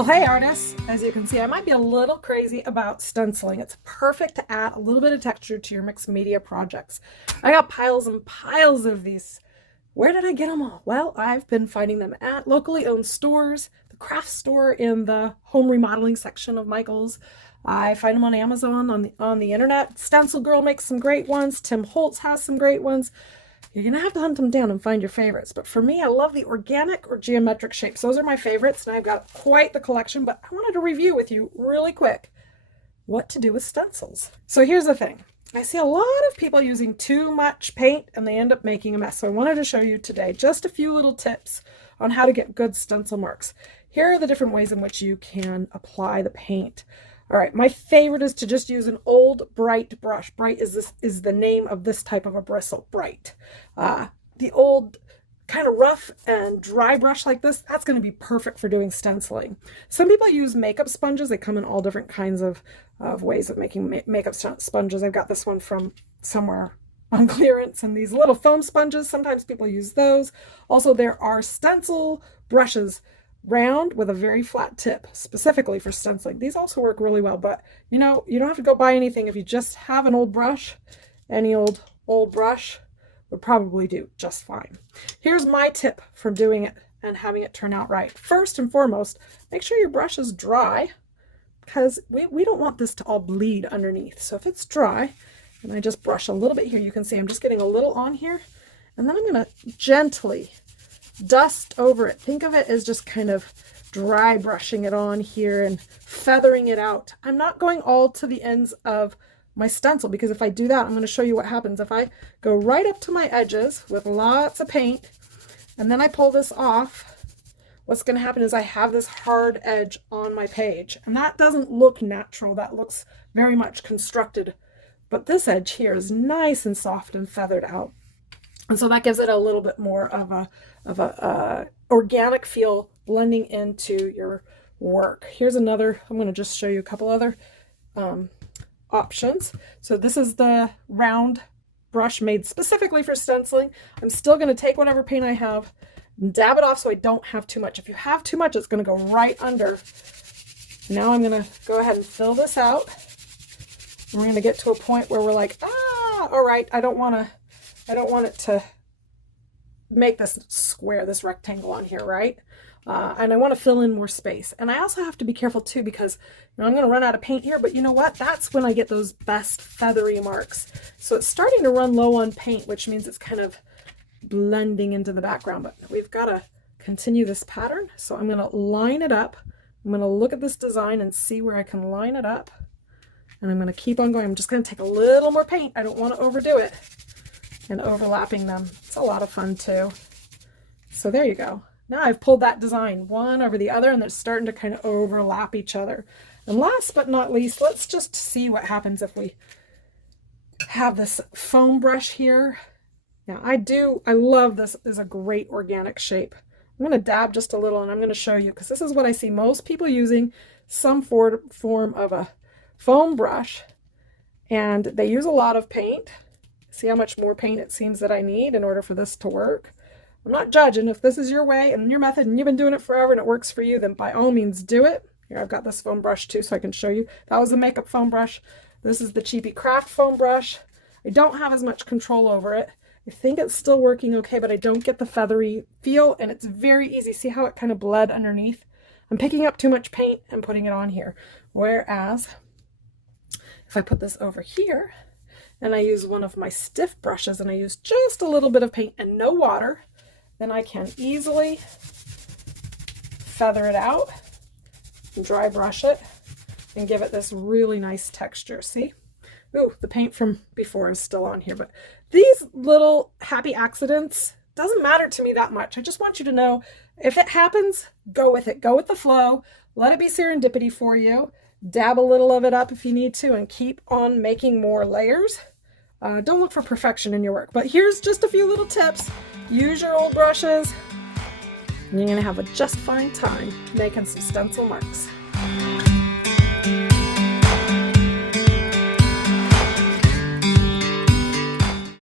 Well, hey artists, as you can see, I might be a little crazy about stenciling. It's perfect to add a little bit of texture to your mixed media projects. I got piles and piles of these. Where did I get them all? Well, I've been finding them at locally owned stores, the craft store in the home remodeling section of Michael's. I find them on Amazon, on the internet. Stencil Girl makes some great ones. Tim Holtz has some great ones. You're going to have to hunt them down and find your favorites. But for me, I love the organic or geometric shapes. Those are my favorites, and I've got quite the collection, but I wanted to review with you really quick what to do with stencils. So here's the thing. I see a lot of people using too much paint, and they end up making a mess. So I wanted to show you today just a few little tips on how to get good stencil marks. Here are the different ways in which you can apply the paint. All right, my favorite is to just use an old bright brush. Bright is the name of this type of a bristle, bright. The old kind of rough and dry brush like this, that's going to be perfect for doing stenciling. Some people use makeup sponges. They come in all different kinds of ways of making makeup sponges. I've got this one from somewhere on clearance, and these little foam sponges, sometimes people use those. Also, there are stencil brushes, round with a very flat tip, specifically for stenciling. These also work really well, but you know, you don't have to go buy anything. If you just have an old brush, any old brush would probably do just fine. Here's my tip for doing it and having it turn out right. First and foremost, make sure your brush is dry, because we don't want this to all bleed underneath. So if it's dry, and I just brush a little bit here, you can see I'm just getting a little on here, and then I'm going to gently dust over it. Think of it as just kind of dry brushing it on here and feathering it out. I'm not going all to the ends of my stencil, because if I do that, I'm going to show you what happens. If I go right up to my edges with lots of paint and then I pull this off, what's going to happen is I have this hard edge on my page, and that doesn't look natural. That looks very much constructed, but this edge here is nice and soft and feathered out. And so that gives it a little bit more of a organic feel blending into your work. Here's another, I'm going to just show you a couple other options. So this is the round brush made specifically for stenciling. I'm still going to take whatever paint I have and dab it off so I don't have too much. If you have too much, it's going to go right under. Now I'm going to go ahead and fill this out. And we're going to get to a point where we're like, all right, I don't want it to make this square, this rectangle on here, right? And I want to fill in more space. And I also have to be careful too, because you know, I'm going to run out of paint here, but you know what? That's when I get those best feathery marks. So it's starting to run low on paint, which means it's kind of blending into the background, but we've got to continue this pattern. So I'm going to line it up. I'm going to look at this design and see where I can line it up. And I'm going to keep on going. I'm just going to take a little more paint. I don't want to overdo it. And overlapping them. It's a lot of fun too. So there you go. Now I've pulled that design one over the other, and they're starting to kind of overlap each other. And last but not least, let's just see what happens if we have this foam brush here. Now I love this. This is a great organic shape. I'm going to dab just a little, and I'm going to show you, because this is what I see most people using, some form of a foam brush, and they use a lot of paint. See how much more paint it seems that I need in order for this to work. I'm not judging. If this is your way and your method and you've been doing it forever and it works for you, then by all means do it. Here, I've got this foam brush too, so I can show you. That was the makeup foam brush. This is the cheapy craft foam brush. I don't have as much control over it. I think it's still working okay, but I don't get the feathery feel, and it's very easy. See how it kind of bled underneath? I'm picking up too much paint and putting it on here. Whereas if I put this over here, and I use one of my stiff brushes, and I use just a little bit of paint and no water, then I can easily feather it out and dry brush it and give it this really nice texture. See? Ooh, the paint from before is still on here, but these little happy accidents doesn't matter to me that much. I just want you to know, if it happens, go with it. Go with the flow. Let it be serendipity for you. Dab a little of it up if you need to, and keep on making more layers. Don't look for perfection in your work, but here's just a few little tips. Use your old brushes, and you're going to have a just fine time making some stencil marks.